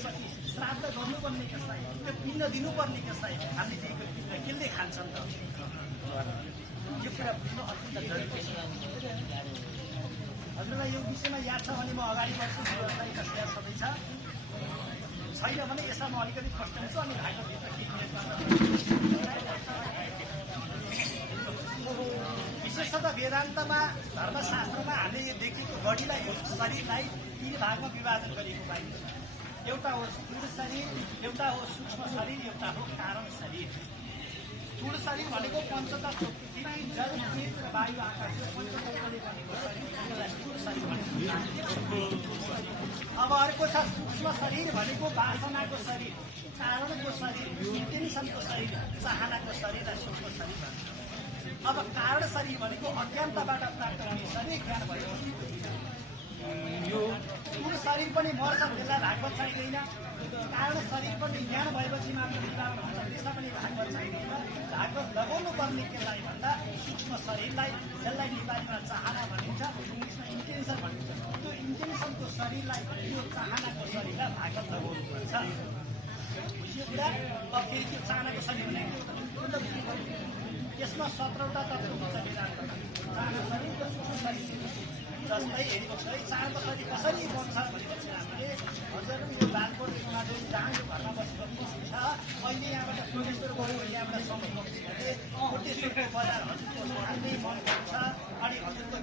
भइसकेपछि श्राद्ध गर्नुपर्ने कसलाई, त्यो पिण्ड दिनुपर्ने कसलाई, हामीले दिएको पिण्ड कसले खान्छन् त? यो कुरा बुझ्नु अत्यन्त जरुरी छ। हजुरलाई यो विषयमा याद छ भने म अगाडि बढ्छु। व्यवस्थायी कसैलाई सबै छ, छैन भने यसमा म अलिकति फस्टाउँछु अनि भाइको भित्र विशेषतः वेदान्तमा धर्मशास्त्रमा हामीले यो देखेको बडीलाई, यो शरीरलाई 3 भागमा विभाजन गरिएको पाइन्छ। एउटा हो स्थूल शरीर, एउटा हो सूक्ष्म शरीर, एउटा हो कारण शरीर। स्थूल शरीर भनेको पञ्चतत्व पृथ्वी, जल, तेज र वायु, आकाश पञ्चतत्वले बनेको शरीर, स्थूल शरीर भनिन्छ। अब अर्को छ सूक्ष्म शरीर भनेको वासनाको शरीर, कारणको शरीर, इन्टेन्सनको शरीर, चाहनाको शरीर र सूक्ष्म शरीर भन्छ। अब कारण शरीर भनेको अज्ञानताबाट प्राप्त हुने शरीर, ज्ञान भएपछि यो स्थूल शरीर पनि मर्छ, त्यसलाई भागवत चाहिँदैन। कारण शरीर पनि ज्ञान भएपछि मात्र निर्वाह हुन्छ, त्यसलाई पनि भागवत चाहिँदैन। भागवत लगाउनु पर्ने केलाई भन्दा सूक्ष्म शरीरलाई, जसलाई नेपालीमा चाहना भनिन्छ, इङ्ग्लिसमा इन्टेन्सन भनिन्छ, त्यो इन्टेन्सनको शरीरलाई, यो चाहनाको शरीरलाई भागवत लगाउनु पर्छ। बुझ्यो कुरा? अब फेरि त्यो चाहनाको शरीर भनेको यसमा 17वटा तत्त्व हुन्छ वेदान्तमा। चाहना शरीर र सूक्ष्म शरीर जस्तै हेरेको छ है, चाहनाको शरीर कसरी बन्छ भनेपछि हामीले हजुर यो बालकोट जो जहाँ यो घरमा बसेको छ, अहिले यहाँबाट कोटेश्वर गयो, यहाँबाट सबै कोटेश्वरको बजार हजुरको हाल्ने मन पर्छ अनि हजुरको